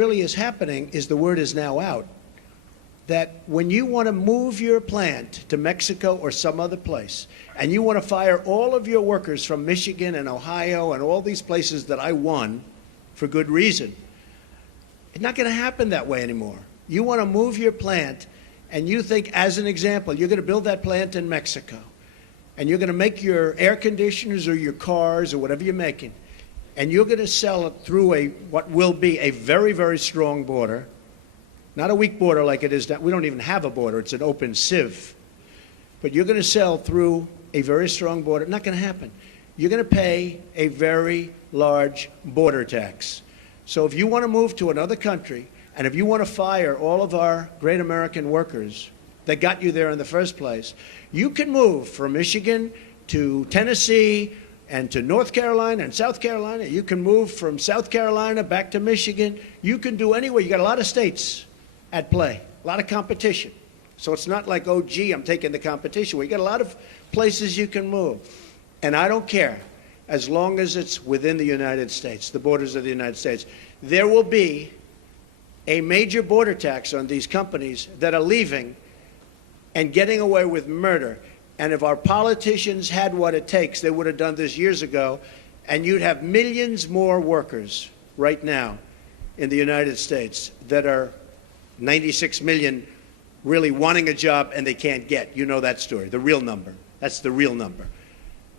really is happening is the word is now out that when you want to move your plant to Mexico or some other place, and you want to fire all of your workers from Michigan and Ohio and all these places that I won for good reason, it's not going to happen that way anymore. You want to move your plant, and you think, as an example, you're going to build that plant in Mexico, and you're going to make your air conditioners or your cars or whatever you're making, and you're going to sell it through what will be a very, very strong border, not a weak border like it is now. We don't even have a border. It's an open sieve. But you're going to sell through a very strong border. Not going to happen. You're going to pay a very large border tax. So if you want to move to another country, and if you want to fire all of our great American workers that got you there in the first place, you can move from Michigan to Tennessee and to North Carolina and South Carolina. You can move from South Carolina back to Michigan. You can do anywhere. You got a lot of states at play, a lot of competition. So it's not like, oh, gee, I'm taking the competition. Well, you got a lot of places you can move. And I don't care, as long as it's within the United States, the borders of the United States. There will be a major border tax on these companies that are leaving and getting away with murder. And if our politicians had what it takes, they would have done this years ago, and you'd have millions more workers right now in the United States that are 96 million really wanting a job and they can't get. You know that story, the real number. That's the real number.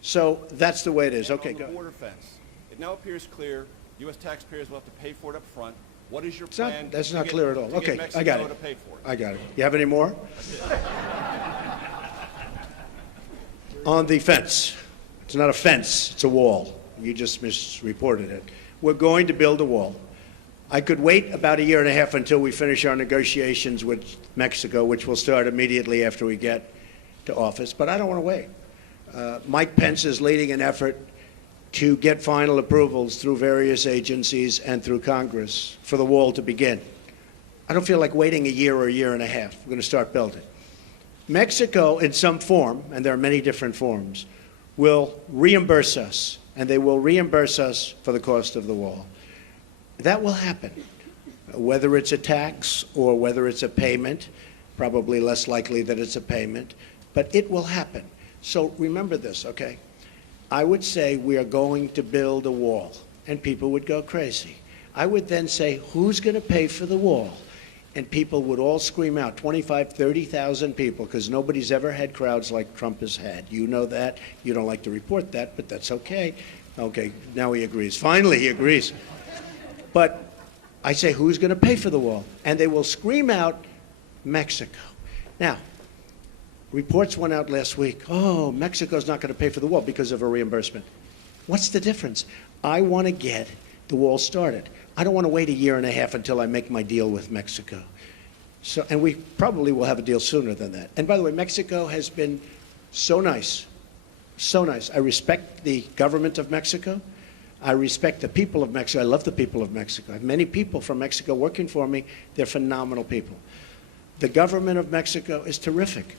So that's the way it is. Okay, go. Border fence. It now appears clear U.S. taxpayers will have to pay for it up front. What is your plan? That's not clear at all. Okay, I got it. To pay for it? I got it. You have any more? On the fence. It's not a fence, it's a wall. You just misreported it. We're going to build a wall. I could wait about a year and a half until we finish our negotiations with Mexico, which will start immediately after we get to office, but I don't want to wait. Mike Pence is leading an effort to get final approvals through various agencies and through Congress for the wall to begin. I don't feel like waiting a year or a year and a half. We're going to start building. Mexico, in some form, and there are many different forms, will reimburse us, and they will reimburse us for the cost of the wall. That will happen, whether it's a tax or whether it's a payment, probably less likely that it's a payment, but it will happen. So remember this, okay? I would say we are going to build a wall, and people would go crazy. I would then say, who's going to pay for the wall? And people would all scream out, 25, 30,000 people, because nobody's ever had crowds like Trump has had. You know that. You don't like to report that, but that's okay. Okay, now he agrees. Finally, he agrees. But I say, who's going to pay for the wall? And they will scream out, Mexico. Now, reports went out last week, oh, Mexico's not going to pay for the wall because of a reimbursement. What's the difference? I want to get the wall started. I don't want to wait a year and a half until I make my deal with Mexico. So, and we probably will have a deal sooner than that. And by the way, Mexico has been so nice, so nice. I respect the government of Mexico. I respect the people of Mexico. I love the people of Mexico. I have many people from Mexico working for me. They're phenomenal people. The government of Mexico is terrific.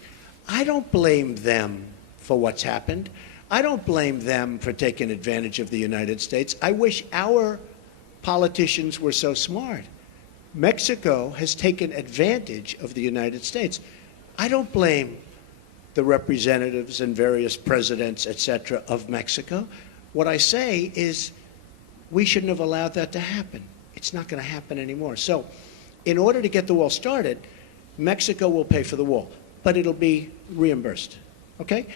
I don't blame them for what's happened. I don't blame them for taking advantage of the United States. I wish our politicians were so smart. Mexico has taken advantage of the United States. I don't blame the representatives and various presidents, etc., of Mexico. What I say is we shouldn't have allowed that to happen. It's not going to happen anymore. So in order to get the wall started, Mexico will pay for the wall, but it'll be reimbursed. Okay?